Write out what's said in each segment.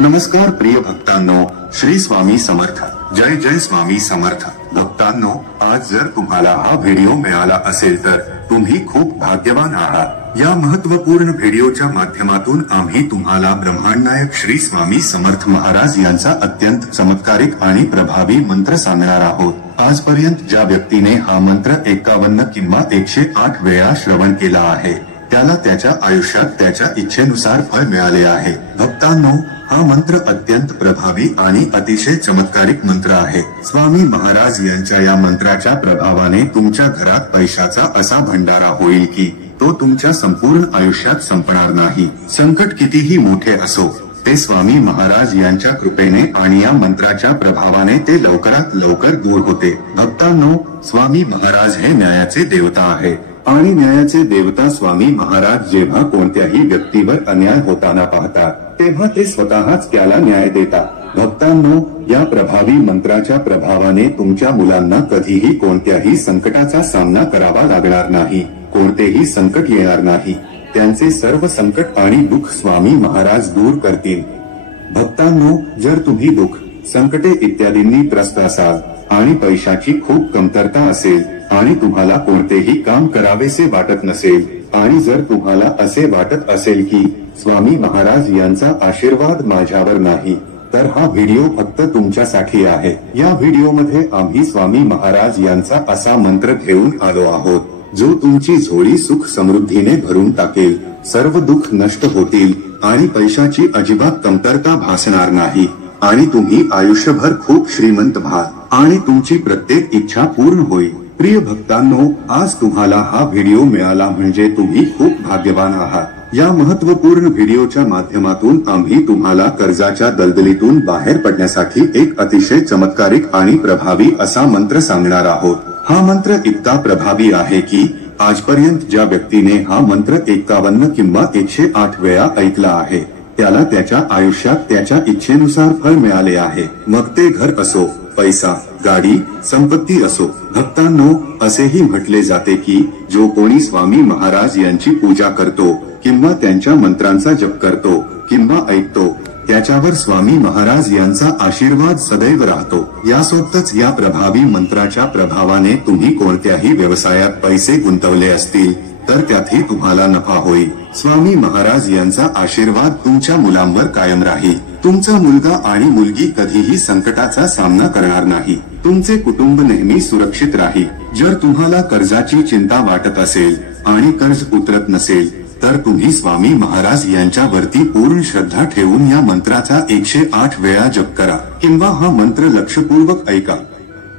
नमस्कार प्रिय भक्तांनो, श्री स्वामी समर्थ. जय जय स्वामी समर्थ. भक्तांनो, आज जर तुम्हाला हा व्हिडिओ मिळाला असेल तर तुम्ही खूप भाग्यवान आहात. या महत्वपूर्ण व्हिडिओच्या माध्यमातून आम्ही तुम्हाला ब्रह्मांडनायक श्री स्वामी समर्थ महाराज यांचा अत्यंत चमत्कारिक आणि प्रभावी मंत्र सांगणार आहोत. आजपर्यंत ज्या व्यक्तीने हा मंत्र 51 किंवा 108 वेळा श्रवण केला आहे त्याला त्याच्या आयुष्यात त्याच्या इच्छेनुसार फळ मिळाले आहे. भक्तांनो, हा मंत्र अत्यंत प्रभावी आणि अतिशय चमत्कारिक मंत्र आहे. स्वामी महाराज यांच्या या मंत्राच्या प्रभावाने तुमच्या घरात पैशाचा असा भंडारा होईल की तो तुमच्या संपूर्ण आयुष्यात संपणार नाही. संकट कितीही मोठे असो ते स्वामी महाराज यांच्या कृपेने आणि या मंत्राच्या प्रभावाने ते लवकरात लवकर दूर होते. भक्तांनो, स्वामी महाराज हे न्यायाचे देवता आहे आणि न्यायाचे देवता स्वामी महाराज जेव्हा कोणत्याही व्यक्तीवर अन्याय होताना पाहतात तेव्हा ते स्वतःच त्याला न्याय देतात. भक्तांनो, या प्रभावी मंत्राच्या प्रभावाने तुमच्या मुलांना कधीही कोणत्याही संकटाचा सामना करावा लागणार नाही. कोणतेही संकट येणार नाही. त्यांचे सर्व संकट आणि दुःख स्वामी महाराज दूर करतील. भक्तांनो, जर तुम्ही दुःख, संकटे इत्यादींनी त्रस्त असाल आणि पैशाची खूप कमतरता असेल आणि तुम्हाला कोणतेही काम करावेसे वाटत नसेल आणि जर तुम्हाला असे वाटत असेल की स्वामी महाराज यांचा आशीर्वाद माझ्यावर नाही तर हा व्हिडिओ फक्त तुमच्यासाठी आहे. या व्हिडिओमध्ये आम्ही स्वामी महाराज यांचा असा मंत्र घेऊन आलो आहोत जो तुमची झोळी सुख समृद्धीने भरून टाकेल. सर्व दुःख नष्ट होतील आणि पैशाची अजिबात कमतरता भासणार नाही आणि तुम्ही आयुष्यभर खूप श्रीमंत व्हाल आणि तुमची प्रत्येक इच्छा पूर्ण होईल. प्रिय भक्तांनो, आज तुम्हाला हा व्हिडिओ मिळाला म्हणजे तुम्ही खूप भाग्यवान आहात. या महत्वपूर्ण व्हिडिओच्या माध्यमातून आम्ही तुम्हाला कर्जाच्या दलदलीतून बाहेर पडण्यासाठी एक अतिशय चमत्कारिक आणि प्रभावी असा मंत्र सांगणार आहोत. हा मंत्र इतका प्रभावी आहे की आजपर्यंत ज्या व्यक्तीने हा मंत्र 51 किंवा 108 वेळा ऐकला आहे त्याला त्याच्या आयुष्यात त्याच्या इच्छेनुसार फळ मिळाले आहे. मग ते घर असो, पैसा, गाडी, संपत्ती असो. भक्तांनो, असेही म्हटले जाते की जो कोणी स्वामी महाराज यांची पूजा करतो किंवा त्यांच्या मंत्रांचा जप करतो किंवा ऐकतो त्याच्यावर स्वामी महाराज यांचा आशीर्वाद सदैव राहतो. यासोबतच या प्रभावी मंत्राच्या प्रभावाने तुम्ही कोणत्याही व्यवसायात पैसे गुंतवले असतील तर त्यातही तुम्हाला नफा होईल. स्वामी महाराज यांचा आशीर्वाद तुमच्या मुलांवर कायम राहील. तुमचा मुलगा आणि मुलगी कधीही संकटाचा सामना करणार नाही. तुमचे कुटुंब नेहमी सुरक्षित राहील. जर तुम्हाला कर्जाची चिंता वाटत असेल आणि कर्ज उतरत नसेल तर तुम्ही स्वामी महाराज यांच्यावरती पूर्ण श्रद्धा ठेवून या मंत्राचा 108 वेळा जप करा किंवा हा मंत्र लक्षपूर्वक ऐका.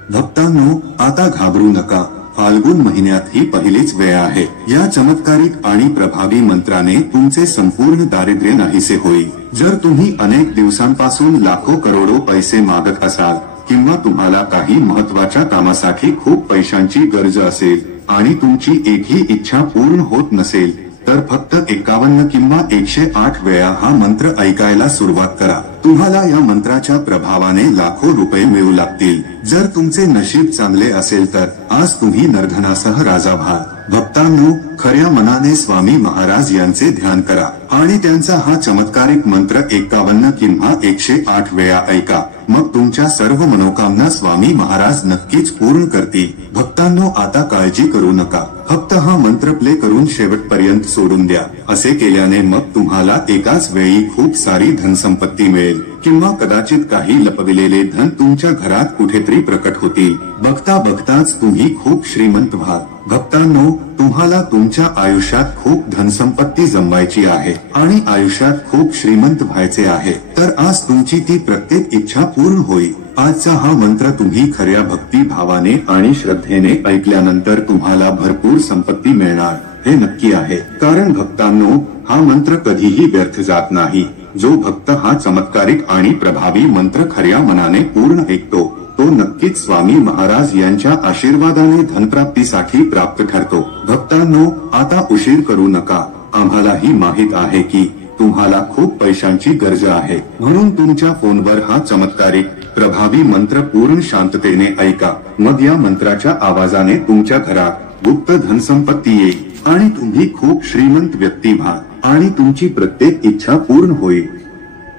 भक्तांनो, आता घाबरू नका. फाल्गुन महिन्यात ही पहिलीच वेळ आहे. या चमत्कारिक आणि प्रभावी मंत्राने तुमचे संपूर्ण दारिद्र्य नाहीसे होईल. जर तुम्ही अनेक दिवसांपासून लाखो करोडो पैसे मागत असाल किंवा तुम्हाला काही महत्वाच्या कामासाठी खूप पैशांची गरज असेल आणि तुमची एकही इच्छा पूर्ण होत नसेल तर फक्त 51 किंवा 108 वेळा हा मंत्र ऐकायला सुरुवात करा. तुम्हाला या मंत्राच्या प्रभावाने लाखो रुपये मिळू लागतील. जर तुमचे नशीब चांगले असेल तर आज तुम्ही निर्धनासह राजा व्हाल. भक्तांनो, खऱ्या मनाने स्वामी महाराज यांचे ध्यान करा आणि त्यांचा हा चमत्कारिक मंत्र 51 किंवा 108 वेळा ऐका. मग तुमच्या सर्व मनोकामना स्वामी महाराज नक्कीच पूर्ण करतील. भक्तांनो, आता काळजी करू नका. फक्त हा मंत्र प्ले करून शेवटपर्यंत सोडून द्या. असे केल्याने मग तुम्हाला एकाच वेळी खूप सारी धनसंपत्ती मिळेल किंवा कदाचित काही लपविलेले धन तुमच्या घरात कुठेतरी प्रकट होतील. बघता बघताच तुम्ही खूप श्रीमंत व्हाल. भक्तांनो, तुम्हाला तुमच्या आयुष्यात खूप धनसंपत्ती जमवायची आहे आणि आयुष्यात खूप श्रीमंत व्हायचे आहे तर आज तुमची ती प्रत्येक इच्छा पूर्ण होईल. आजचा हा मंत्र तुम्ही खऱ्या भक्ती भावाने आणि श्रद्धेने ऐकल्यानंतर तुम्हाला भरपूर संपत्ती मिळणार हे नक्की आहे. कारण भक्तांनो, हा मंत्र कधीही व्यर्थ जात नाही. जो भक्त हा चमत्कारिक आणि प्रभावी मंत्र खऱ्या मनाने पूर्ण ऐकतो तो नक्कीच स्वामी महाराज यांच्या आशीर्वादाने धनप्राप्तीसाठी प्राप्त ठरतो. भक्तांनो, आता उशीर करू नका. आम्हालाही माहित आहे की तुम्हाला खूप पैशांची गरज आहे, म्हणून तुमच्या फोनवर हा चमत्कारिक प्रभावी मंत्र पूर्ण शांततेने ऐका. मग या मंत्राच्या आवाजाने तुमच्या घरात गुप्त धनसंपत्ती येईल. आणि तुम्ही खूप श्रीमंत व्यक्ती व्हाल आणि तुमची प्रत्येक इच्छा पूर्ण होईल.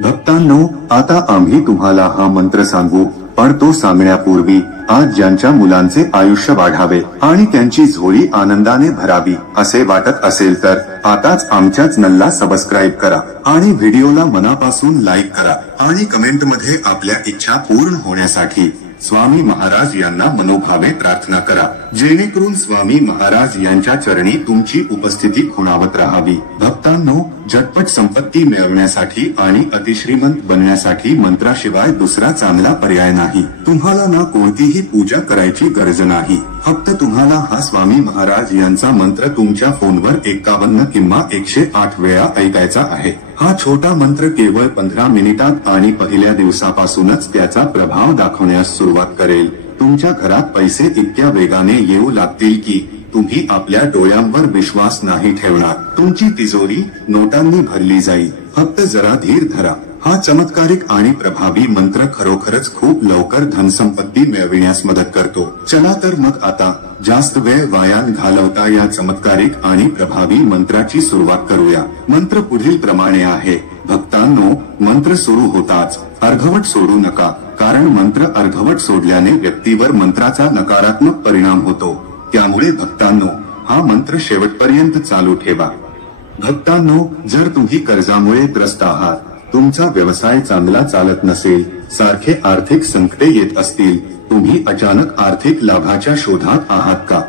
भक्तांनो, आता आम्ही तुम्हाला हा मंत्र सांगू, पण तो सांगण्यापूर्वी आज ज्यांच्या मुलांचे आयुष्य वाढावे आणि त्यांची झोळी आनंदाने भरावी असे वाटत असेल तर आताच आमच्या चॅनलला सबस्क्राईब करा आणि व्हिडिओला मनापासून लाईक करा आणि कमेंटमध्ये आपल्या इच्छा पूर्ण होण्यासाठी स्वामी महाराज यांना मनोभावे प्रार्थना करा, जेणेकरून स्वामी महाराज यांच्या चरणी तुमची उपस्थिती खुणावत राहावी. भक्तांनो, झटपट संपत्ती मिळवण्यासाठी आणि अतिश्रीमंत बनण्यासाठी मंत्राशिवाय दुसरा चांगला पर्याय नाही. तुम्हाला ना कोणतीही पूजा करायची गरज नाही. फक्त तुम्हाला हा स्वामी महाराज यांचा मंत्र तुमच्या फोनवर 51 किंवा 108 वेळा ऐकायचा आहे. हा छोटा मंत्र केवळ 15 मिनिटात आणि पहिल्या दिवसापासूनच त्याचा प्रभाव दाखवण्यास सुरुवात करेल. तुमच्या घरात पैसे इतक्या वेगाने येऊ लागतील की तुम्ही आपल्या डोळ्यांवर विश्वास नाही ठेवणार. तुमची तिजोरी नोटांनी भरली जाईल. फक्त जरा धीर धरा. हा चमत्कारिक आणि प्रभावी मंत्र खरोखरच खूप लवकर धनसंपत्ती मिळविण्यास मदत करतो. चला तर मग आता जास्त वेळ वाया घालवता या चमत्कारिक आणि प्रभावी मंत्राची सुरुवात करूया. मंत्र पुढील प्रमाणे आहे. भक्तांनो, मंत्र सुरू होताच अर्धवट सोडू नका, कारण मंत्र अर्धवट सोडल्याने व्यक्तीवर मंत्राचा नकारात्मक परिणाम होतो. त्यामुळे भक्तांनो, हा मंत्र शेवटपर्यंत चालू ठेवा. भक्तांनो, जर तुम्ही कर्जामुळे त्रस्त आहात, तुमचा व्यवसाय चांगला चालत नसेल, सारखे आर्थिक संकटे येत असतील, तुम्ही अचानक आर्थिक लाभाच्या शोधात आहात का?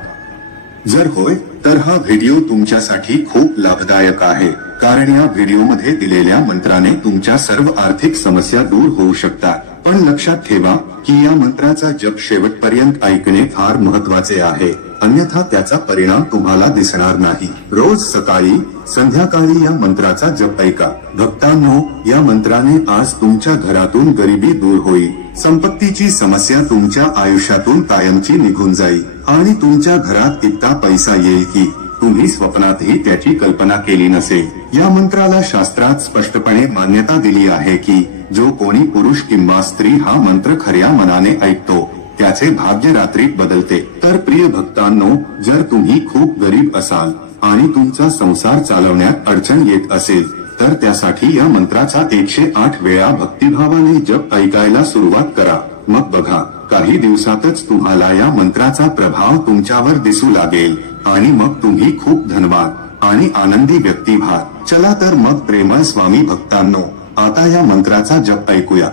जर होय, तर हा व्हिडिओ तुमच्यासाठी खूप लाभदायक आहे, कारण या व्हिडिओमध्ये दिलेल्या मंत्राने तुमच्या सर्व आर्थिक समस्या दूर होऊ शकतात. पण लक्षात ठेवा की या मंत्राचा जप शेवटपर्यंत ऐकणे फार महत्वाचे आहे, अन्यथा त्याचा परिणाम तुम्हाला दिसणार नाही. रोज सकाळी संध्याकाळी या मंत्राचा जप ऐका. भक्तांनो, या मंत्राने आज तुमच्या घरातून गरिबी दूर होईल, संपत्तीची समस्या तुमच्या आयुष्यातून कायमची निघून जाईल आणि तुमच्या घरात इतका पैसा येईल की तुम्ही स्वप्नातही त्याची कल्पना केली नसेल. या मंत्राला शास्त्रात स्पष्टपणे मान्यता दिली आहे की जो कोणी पुरुष किंवा स्त्री हा मंत्र खऱ्या मनाने ऐकतो, त्याचे भाग्य रात्रीत बदलते. तर प्रिय भक्तांनो, जर तुम्ही खूप गरीब असाल आणि तुमचा संसार चालवण्यात अडचण येत असेल, तर त्यासाठी या मंत्राचा 108 वेळा भक्तिभावाने जप ऐकायला सुरुवात करा. मग बघा, काही दिवसातच तुम्हाला या मंत्राचा प्रभाव तुमच्यावर दिसू लागेल आणि मग तुम्ही खूप धनवान आणि आनंदी व्यक्ती व्हाल. चला तर मग प्रेमळ स्वामी भक्तांनो, आता या मंत्राचा जप ऐकूया.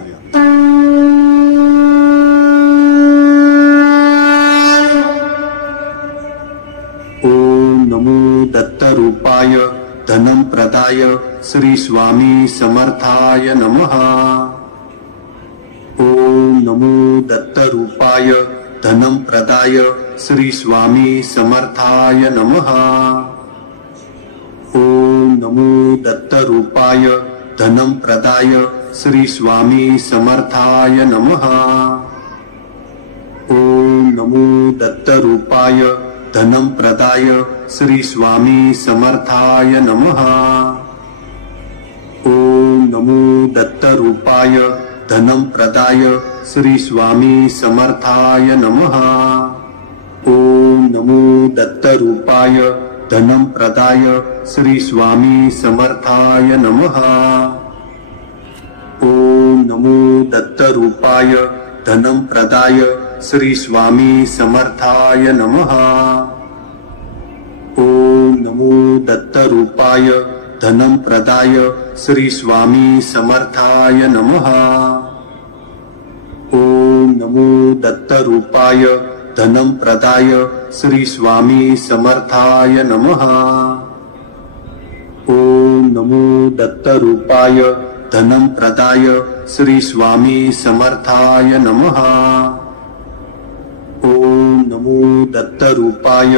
ओम नमो दत्तरूपाय धनं प्रदाय श्री स्वामी समर्थाय नमः. ओम नमो दत्तरूपाय धनं प्रदाय श्री स्वामी समर्थाय नमः. ओम नमो दत्तरूपाय धनं प्रदाय श्री स्वामी समर्थाय नमः. ओम नमो दत्तरूपाय धनं प्रदाय श्री स्वामी समर्थाय नमः. ओम नमो दत्तरूपाय धनं प्रदाय श्री स्वामी समर्थाय नमः. ओम नमो दत्तरूपाय धनं प्रदाय श्री स्वामी समर्थाय नमः. ओम नमो दत्तरूपाय धनं प्रदाय श्री स्वामी समर्थाय नमः. ओम नमो दत्तरूपाय धनं प्रदाय श्री स्वामी समर्थाय नमः. ओम नमो दत्तरूपाय धनं प्रदाय श्री स्वामी समर्थाय नमः. ओम नमो दत्तरूपाय धनं प्रदाय श्री स्वामी समर्थाय नमः. ओम नमो दत्तरूपाय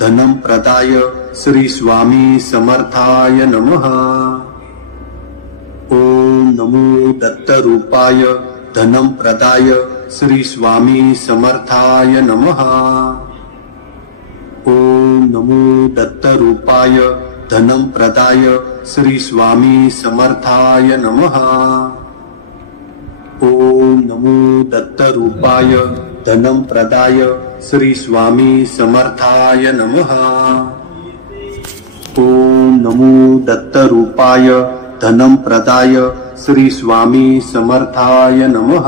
धनं प्रदाय श्री स्वामी समर्थाय नमः. ओम नमो दत्तरूपाय धनं प्रदाय श्री स्वामी समर्थाय नमः. ओम नमो दत्तरूपाय धनं प्रदाय श्री स्वामी समर्थाय नमः. ओम नमो दत्तरूपाय धनं प्रदाय श्री स्वामी समर्थाय नमः. ओम नमो दत्तरूपाय धनं प्रदाय श्री स्वामी समर्थाय नमः।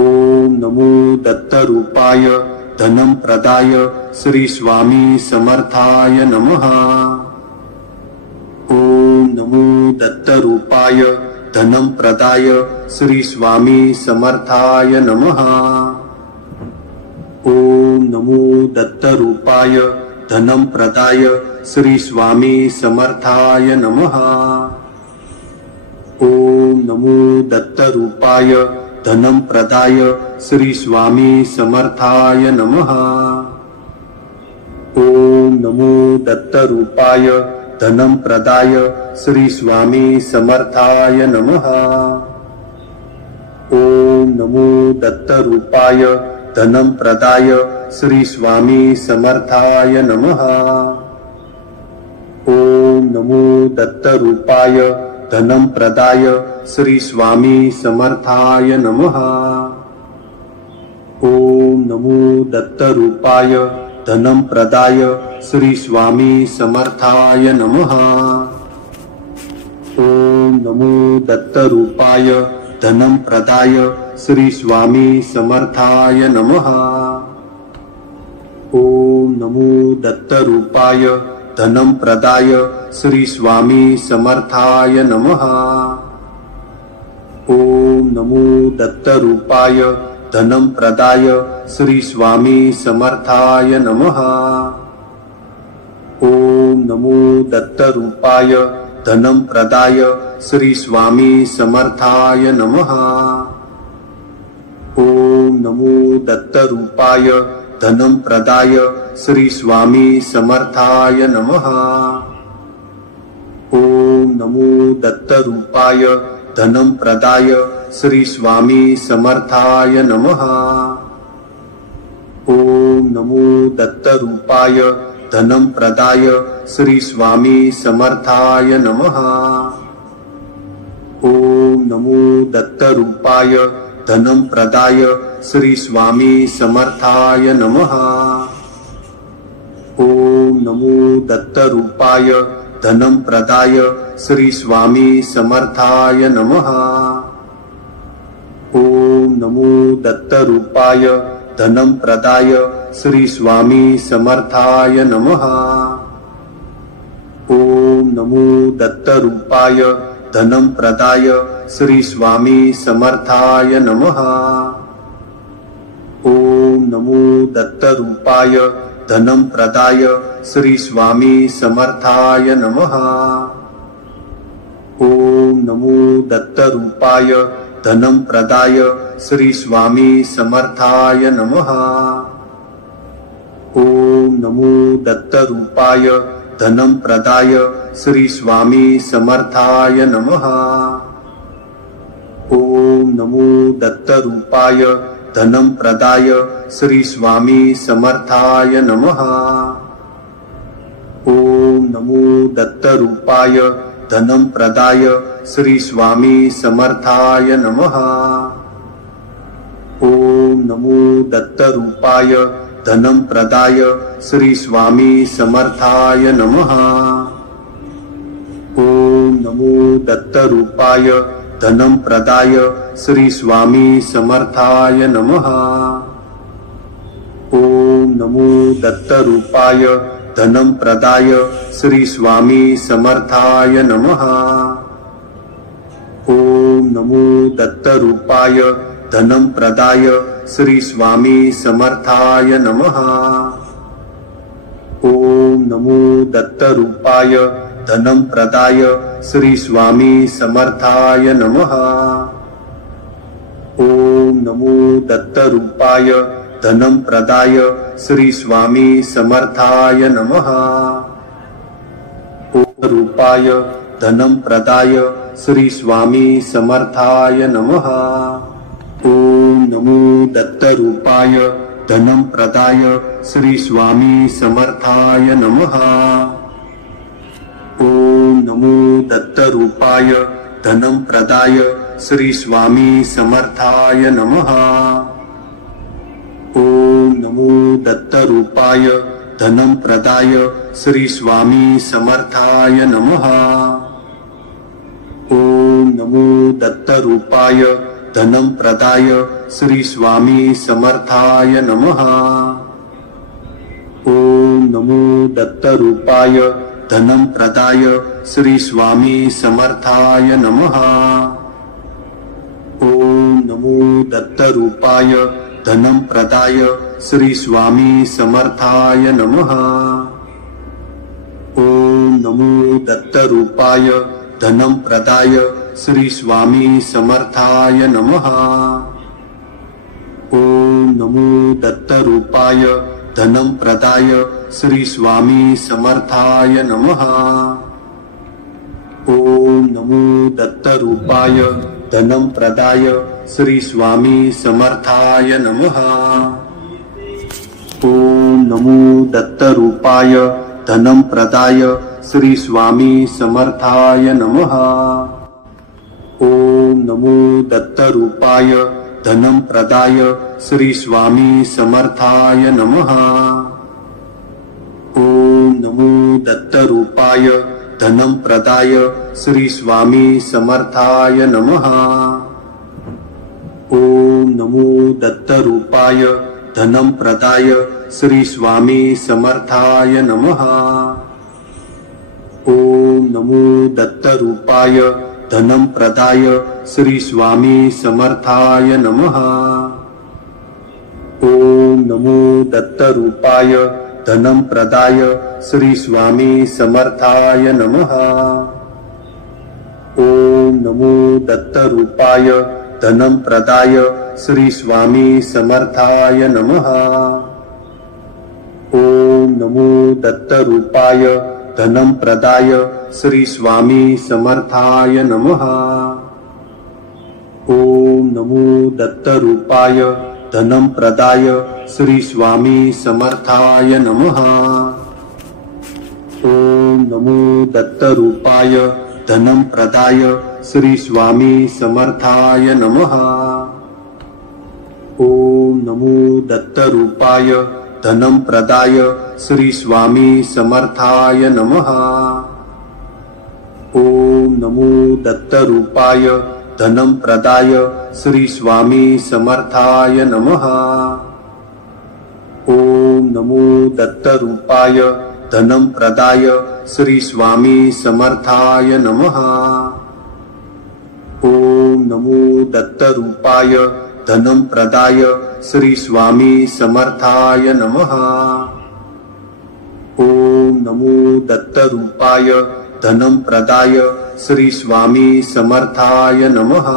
ओम नमो दत्तरूपाय धनं प्रदाय श्री स्वामी समर्थाय नमः। ओम नमो दत्तरूपाय धनं प्रदाय श्री स्वामी समर्थाय नमः। ओम नमो दत्तरूपाय धनं प्रदाय श्री स्वामी समर्थाय नमः। ओम नमो दत्तरूपाय धनं प्रदाय श्री स्वामी समर्थाय नमः। ओम नमो दत्तरूपाय धनं प्रदाय श्री स्वामी समर्थाय नमः। ओम नमो दत्तरूपाय धनं प्रदाय श्री स्वामी समर्थाय नमः। ओम नमो दत्तरूपाय धनं प्रदाय श्री स्वामी समर्थाय नमः। ओम नमो दत्तरूपाय धनं प्रदाय श्री स्वामी समर्थाय नमः। ओम नमो दत्तरूपाय धनं प्रदाय श्री स्वामी समर्थाय नमः। ओम नमो दत्तरूपाय धनं प्रदाय श्री स्वामी समर्थाय नमः। ओम नमो दत्तरूपाय धनं प्रदाय श्री स्वामी समर्थाय नमः। ओम नमो दत्तरूपाय धनं प्रदाय श्री स्वामी समर्थाय नमः। ओम नमो दत्तरूपाय धनं प्रदाय श्री स्वामी समर्थाय नमः। ओम नमो दत्तरूपाय धनं प्रदाय श्री स्वामी समर्थाय नमः। ओम नमो दत्तरूपाय धनं प्रदाय श्री स्वामी समर्थाय नमः। ओम नमो दत्तरूपाय धनं प्रदाय श्री स्वामी समर्थाय नमः। ओम नमो दत्तरूपाय धनं प्रदाय श्री स्वामी समर्थाय नमः। ओम नमो दत्तरूपाय धनं प्रदाय श्री स्वामी समर्थाय नमः। ओम नमो दत्तरूपाय धनं प्रदाय श्री स्वामी समर्थाय नमः। ओम नमो दत्तरूपाय धनं प्रदाय श्री स्वामी समर्थाय नमः। ओम नमो दत्तरूपाय धनं प्रदाय श्री स्वामी समर्थाय नमः। ओम नमो दत्तरूपाय धनं प्रदाय श्री स्वामी समर्थाय नमः। ओम नमो दत्तरूपाय धनं प्रदाय श्री स्वामी समर्थाय नमः। ओम नमो दत्तरूपाय धनं प्रदाय श्री स्वामी समर्थाय नमः। ओम नमो दत्तरूपाय धनं प्रदाय श्री स्वामी समर्थाय नमः। ओम नमो दत्तरूपाय धनं प्रदाय श्री स्वामी समर्थाय नमः। ओम नमो दत्तरूपाय धनं प्रदाय श्री स्वामी समर्थाय नमः। ओम नमो दत्तरूपाय धनं प्रदाय श्री स्वामी समर्थाय नमः। ओम नमो दत्तरूपाय धनं प्रदाय श्री स्वामी समर्थाय नमः। ओम नमो दत्तरूपाय धनं प्रदाय श्री स्वामी समर्थाय नमः। ओम रूपाय धनं प्रदाय श्री स्वामी समर्थाय नमः। ओम नमो दत्तरूपाय धनं प्रदाय श्री स्वामी समर्थाय नमः। ओम नमो दत्तरूपाय धनं प्रदाय श्री स्वामी समर्थाय नमः। ओम नमो दत्तरूपाय धनं प्रदाय श्री स्वामी समर्थाय नमः। ओम नमो दत्तरूपाय धनं प्रदाय श्री स्वामी समर्थाय नमः। ओम नमो दत्तरूपाय धनं प्रदाय श्री स्वामी समर्थाय नमः। ओम नमो दत्तरूपाय धनं प्रदाय श्री स्वामी समर्थाय नमः। ओम नमो दत्तरूपाय धनं प्रदाय श्री स्वामी समर्थाय नमः। ओम नमो दत्तरूपाय धनं प्रदाय श्री स्वामी समर्थाय नमः। ओम नमो दत्तरूपाय धनं प्रदाय श्री स्वामी समर्थाय नमः। ओम नमो दत्तरूपाय धनं प्रदाय श्री स्वामी समर्थाय नमः। ओम नमो दत्तरूपाय धनं प्रदाय श्री स्वामी समर्थाय नमः। ओम नमो दत्तरूपाय धनं प्रदाय श्री स्वामी समर्थाय नमः। ओम नमो दत्तरूपाय धनं प्रदाय श्री स्वामी समर्थाय नमः। ओम नमो दत्तरूपाय धनं प्रदाय श्री स्वामी समर्थाय नमः। ओम नमो दत्तरूपाय धनं प्रदाय श्री स्वामी समर्थाय नमः। ओम नमो दत्तरूपाय धनं प्रदाय श्री स्वामी समर्थाय नमः। ओम नमो दत्तरूपाय धनं प्रदाय श्री स्वामी समर्थाय नमः। ओम नमो दत्तरूपाय धनं प्रदाय श्री स्वामी समर्थाय नमः। ओम नमो दत्तरूपाय धनं प्रदाय श्री स्वामी समर्थाय नमः। ओम नमो दत्तरूपाय धनं प्रदाय श्री स्वामी समर्थाय नमः। ओम नमो दत्तरूपाय धनं प्रदाय श्री स्वामी समर्थाय नमः। ओम नमो दत्तरूपाय धनं प्रदाय श्री स्वामी समर्थाय नमः। ओम नमो दत्तरूपाय धनं प्रदाय श्री स्वामी समर्थाय नमः। ओम नमो दत्तरूपाय धनं प्रदाय श्री स्वामी समर्थाय नमः।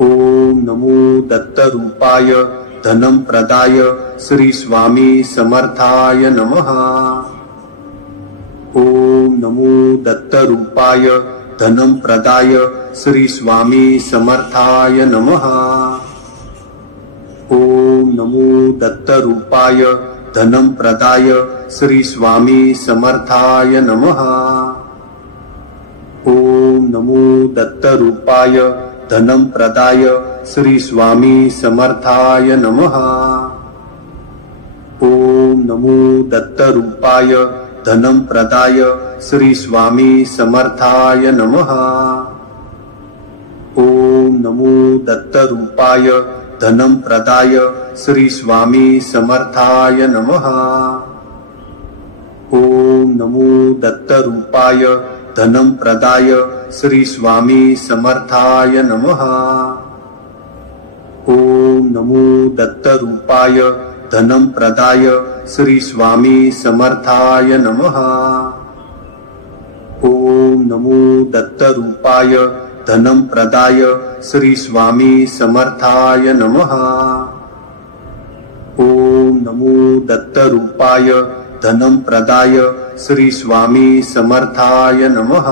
ओम नमो दत्तरूपाय धनं प्रदाय श्री स्वामी समर्थाय नमः। ओम नमो दत्तरूपाय धनं प्रदाय श्री स्वामी समर्थाय नमः। ओम नमो दत्तरूपाय धनं प्रदाय श्री स्वामी समर्थाय नमः। ओम नमो दत्तरूपाय धनं प्रदाय श्री स्वामी समर्थाय नमः। ओम नमो दत्तरूपाय धनं प्रदाय श्री स्वामी समर्थाय नमः। ओम नमो दत्तरूपाय धनं प्रदाय श्री स्वामी समर्थाय नमः। ओम नमो दत्तरूपाय धनं प्रदाय श्री स्वामी समर्थाय नमः। ओम नमो दत्तरूपाय धनं प्रदाय श्री स्वामी समर्थाय नमः। ओम नमो दत्तरूपाय धनं प्रदाय श्री स्वामी समर्थाय नमः। ओम नमो दत्तरूपाय धनं प्रदाय श्री स्वामी समर्थाय नमः।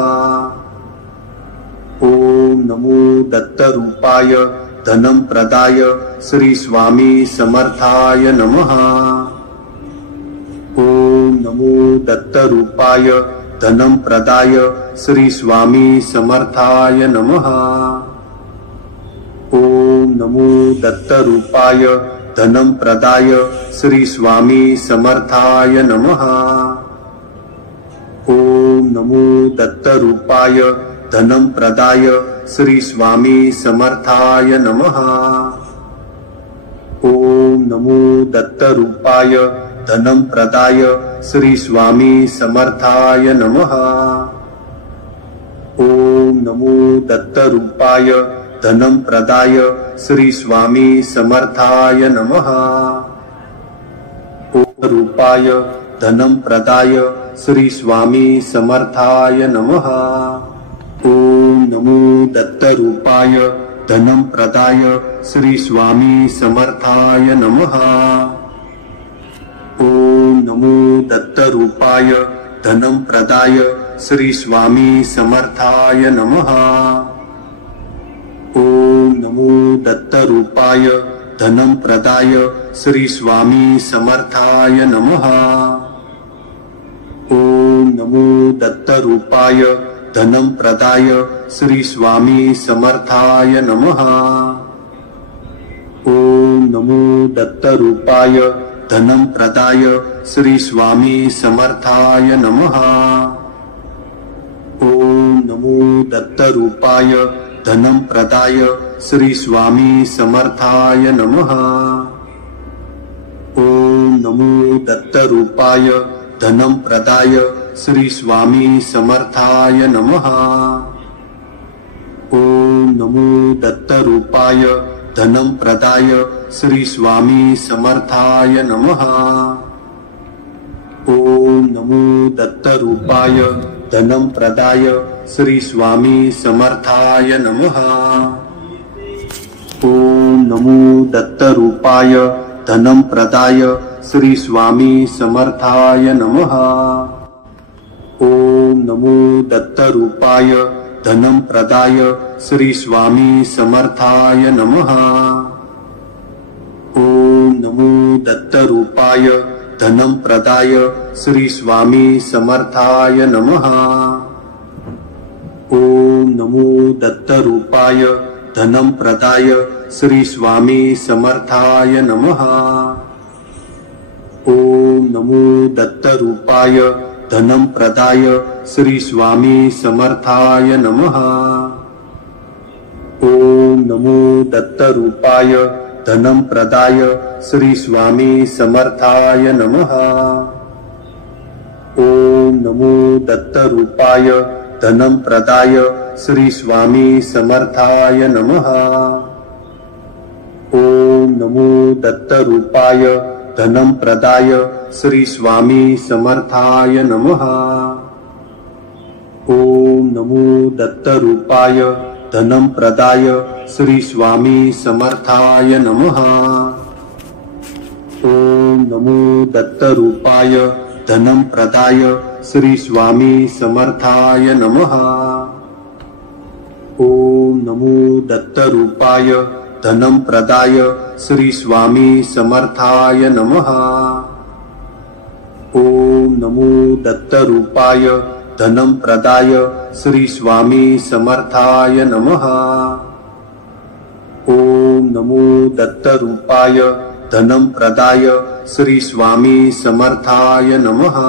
ओम नमो दत्तरूपाय धनं प्रदाय श्री स्वामी समर्थाय नमः। ओम नमो दत्तरूपाय धनं प्रदाय श्री स्वामी समर्थाय नमः। ओम नमो दत्तरूपाय धनं प्रदाय श्री स्वामी समर्थाय नमः। ओम नमो दत्तरूपाय धनं प्रदाय श्री स्वामी समर्थाय नमः। ओम नमो दत्तरूपाय धनं प्रदाय श्री स्वामी समर्थाय नमः। ओम नमो दत्तरूपाय धनं प्रदाय श्री स्वामी समर्थाय नमः। ओम रूपाय धनं प्रदाय श्री स्वामी समर्थाय नमः। ओम नमो दत्तरूपाय धनं प्रदाय श्री स्वामी समर्थाय नमः। ओम नमो दत्तरूपाय धनं प्रदाय श्री स्वामी समर्थाय नमः। ओम नमो दत्तरूपाय धनं प्रदाय श्री स्वामी समर्थाय नमः। ओम नमो दत्तरूपाय धनं प्रदाय श्री स्वामी समर्थाय नमः। ओम नमो दत्तरूपाय धनं प्रदाय श्री स्वामी समर्थाय नमः। ओम नमो दत्तरूपाय धनं प्रदाय श्री स्वामी समर्थाय नमः। ओम नमो दत्तरूपाय धनं प्रदाय श्री स्वामी समर्थाय नमः। ओम नमो दत्तरूपाय धनं प्रदाय श्री स्वामी समर्थाय नमः। ओम नमो दत्तरूपाय धनं प्रदाय श्री स्वामी समर्थाय नमः। ओम नमो दत्तरूपाय धनं प्रदाय श्री स्वामी समर्थाय नमः। ओम नमो दत्तरूपाय धनं प्रदाय श्री स्वामी समर्थाय नमः। ओम नमो दत्तरूपाय धनं प्रदाय श्री स्वामी समर्थाय नमः। ओम नमो दत्तरूपाय धनं प्रदाय श्री स्वामी समर्थाय नमः। ओम नमो दत्तरूपाय धनं प्रदाय श्री स्वामी समर्थाय नमः। ओम नमो दत्तरूपाय धनं प्रदाय श्री स्वामी समर्थाय नमः। ओम नमो दत्तरूपाय धनं प्रदाय श्री स्वामी समर्थाय नमः। ओम नमो दत्तरूपाय धनं प्रदाय श्री स्वामी समर्थाय नमः। ओम नमो दत्तरूपाय धनं प्रदाय श्री स्वामी समर्थाय नमः। ओम नमो दत्तरूपाय धनं प्रदाय श्री स्वामी समर्थाय नमः। ओम नमो दत्तरूपाय धनं प्रदाय श्री स्वामी समर्थाय नमः। ओम नमो दत्तरूपाय धनं प्रदाय श्री स्वामी समर्थाय नमः। ओम नमो दत्तरूपाय धनं प्रदाय श्री स्वामी समर्थाय नमः।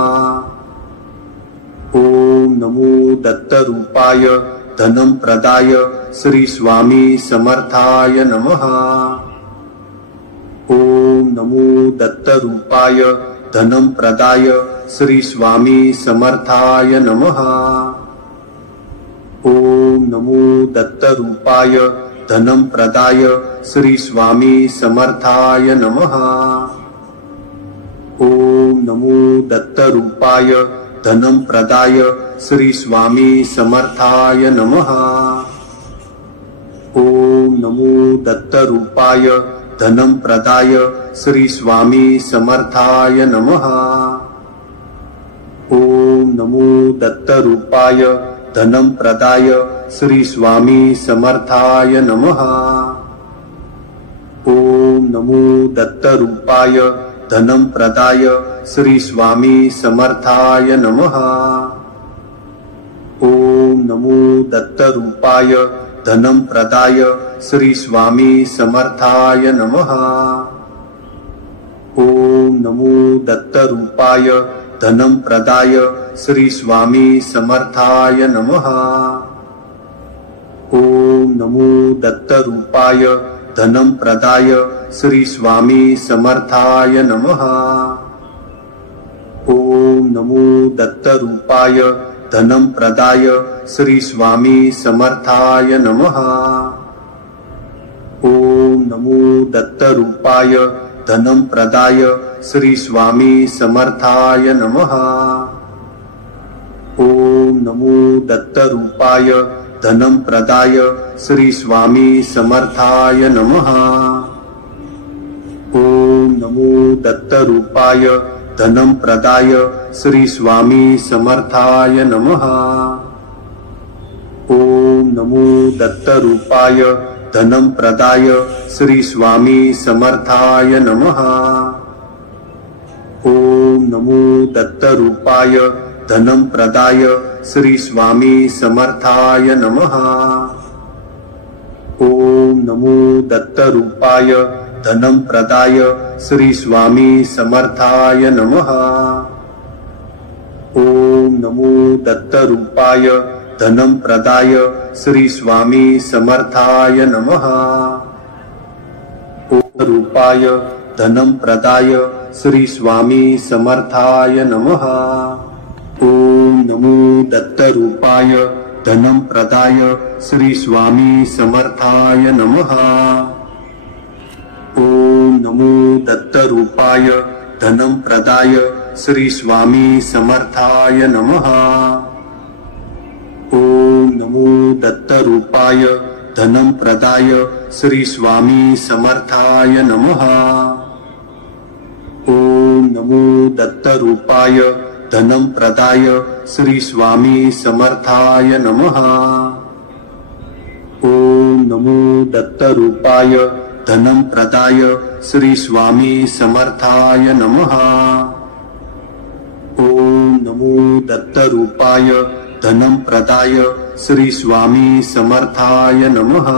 ओम नमो दत्तरूपाय धनं प्रदाय श्री स्वामी समर्थाय नमः। ओम नमो दत्तरूपाय धनं प्रदाय श्री स्वामी समर्थाय नमः। ओम नमो दत्तरूपाय धनं प्रदाय श्री स्वामी समर्थाय नमः। ओम नमो दत्तरूपाय धनं प्रदाय श्री स्वामी समर्थाय नमः। ओम नमो दत्तरूपाय धनं प्रदाय श्री स्वामी समर्थाय नमः। ओम नमो दत्तरूपाय धनं प्रदाय श्री स्वामी समर्थाय नमः। ओम नमो दत्तरूपाय धनं प्रदाय श्री स्वामी समर्थाय नमः। ओम नमो दत्तरूपाय धनं प्रदाय श्री स्वामी समर्थाय नमः। नमो दत्तरूपाय धनं प्रदाय श्री स्वामी समर्थाय नमः। ओम नमो दत्तरूपाय धनं प्रदाय श्री स्वामी समर्थाय नमः। ओम नमो दत्तरूपाय धनं प्रदाय श्री स्वामी समर्थाय नमः। ओम नमो दत्तरूपाय धनं प्रदाय श्री स्वामी समर्थाय नमः। ओम नमो दत्तरूपाय धनं प्रदाय श्री स्वामी समर्थाय नमः। ओम नमो दत्तरूपाय धनं प्रदाय श्री स्वामी समर्थाय नमः। ओम नमो दत्तरूपाय धनं प्रदाय श्री स्वामी समर्थाय नमः। ओम नमो दत्तरूपाय धनं प्रदाय श्री स्वामी समर्थाय नमः। ओम नमो दत्तरूपाय धनं प्रदाय श्री स्वामी समर्थाय नमः। ओम नमो दत्तरूपाय धनं प्रदाय श्री स्वामी समर्थाय नमः। ओम रूपाय धनं प्रदाय श्री स्वामी समर्थाय नमः। ओम नमो दत्तरूपाय धनं प्रदाय श्री स्वामी समर्थाय नमः। ओम नमो दत्तरूपाय धनं प्रदाय श्री स्वामी समर्थाय नमः। ओम नमो दत्तरूपाय धनं प्रदाय श्री स्वामी समर्थाय नमः। ओम नमो दत्तरूपाय धनं प्रदाय श्री स्वामी समर्थाय नमः। ओम नमो दत्तरूपाय धनं प्रदाय श्री स्वामी समर्थाय नमः। ओम नमो दत्तरूपाय धनं प्रदाय श्री स्वामी समर्थाय नमः।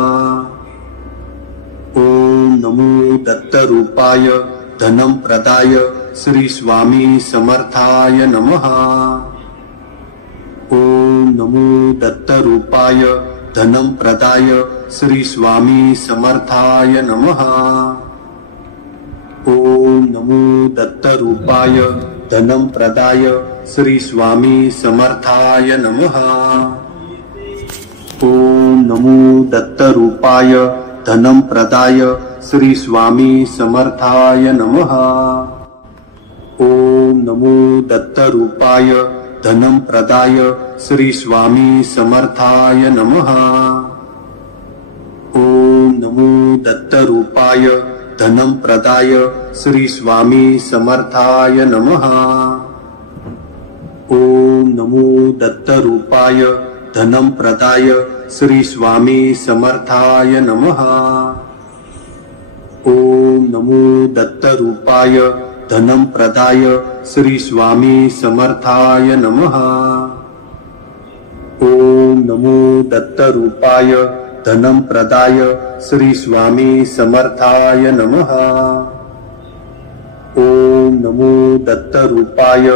ओम नमो दत्तरूपाय धनं प्रदाय श्री स्वामी समर्थाय नमः। ओम नमो दत्तरूपाय धनं प्रदाय श्री स्वामी समर्थाय नमः। ओम नमो दत्तरूपाय धनं प्रदाय श्री स्वामी समर्थाय नमः। ओम नमो दत्तरूपाय धनं प्रदाय श्री स्वामी समर्थाय नमः। ओम नमो दत्तरूपाय धनं प्रदाय श्री स्वामी समर्थाय नमः। ओम नमो दत्तरूपाय धनं प्रदाय श्री स्वामी समर्थाय नमः। ओम नमो दत्तरूपाय धनं प्रदाय श्री स्वामी समर्थाय नमः। ओम नमो दत्तरूपाय धनं प्रदाय श्री स्वामी समर्थाय नमः। ओम नमो दत्तरूपाय धनं प्रदाय श्री स्वामी समर्थाय नमः। ओम नमो दत्तरूपाय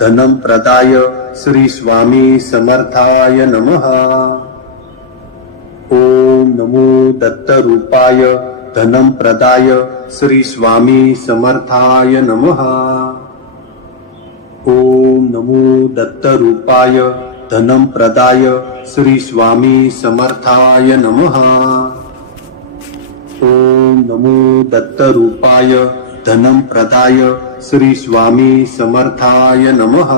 धनं प्रदाय श्री स्वामी समर्थाय नमः। ओम नमो दत्तरूपाय धनं प्रदाय श्री स्वामी समर्थाय नमः। ओम नमो दत्तरूपाय धनं प्रदाय श्री स्वामी समर्थाय नमः। ओम नमो दत्तरूपाय धनं प्रदाय श्री स्वामी समर्थाय नमः।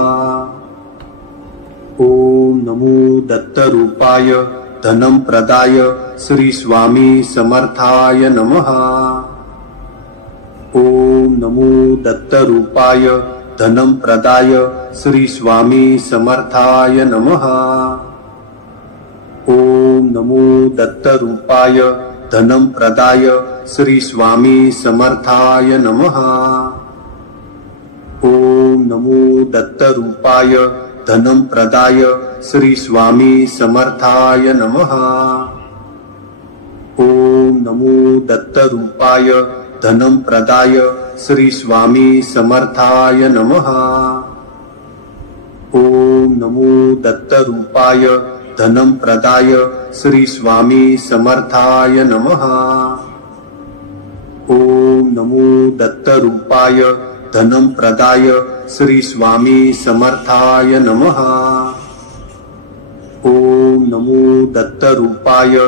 ओम नमो दत्तरूपाय धनं प्रदाय श्री स्वामी समर्थाय नमः। ओम नमो दत्तरूपाय धनं प्रदाय श्री स्वामी समर्थाय नमः। ओम नमो दत्तरूपाय धनं प्रदाय श्री स्वामी समर्थाय नमः। ओम नमो दत्तरूपाय धनं प्रदाय श्री स्वामी समर्थाय नमः। ओम नमो दत्तरूपाय धनं प्रदाय श्री स्वामी समर्थाय नमः। ओम नमो दत्तरूपाय धनं प्रदाय श्री स्वामी समर्थाय नमः। ओम नमो दत्तरूपाय धनं प्रदाय श्री स्वामी समर्थाय नमः। ओम नमो दत्तरूपाय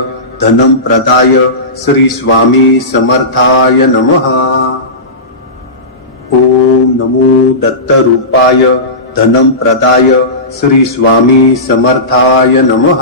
धनं प्रदाय श्री स्वामी समर्थाय नमः। ओम नमो दत्तरूपाय धनं प्रदाय श्री स्वामी समर्थाय नमः।